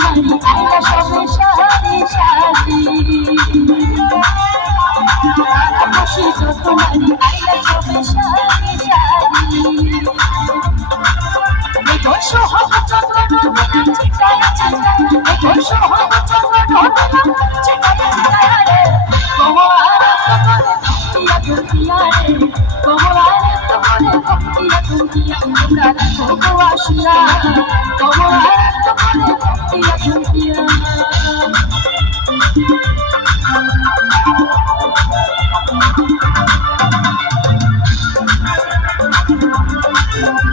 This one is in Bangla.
নারী আইলা সবে সারি সারি খুশি যত নারী আইলা সবে সারি সারি দেখো সোহাগ চন্দ্র নদী চিতায় চিতায় দেখো সোহাগ চন্দ্র নদী চিতায় চিতায় রে তোমার তোমারে ভক্তিয়া দুনিয়া রে তোমার তোমারে ভক্তিয়া দুনিয়া তোমরা রাখো আসিয়া তোমার তোমারে ভক্তিয়া দুনিয়া Thank you.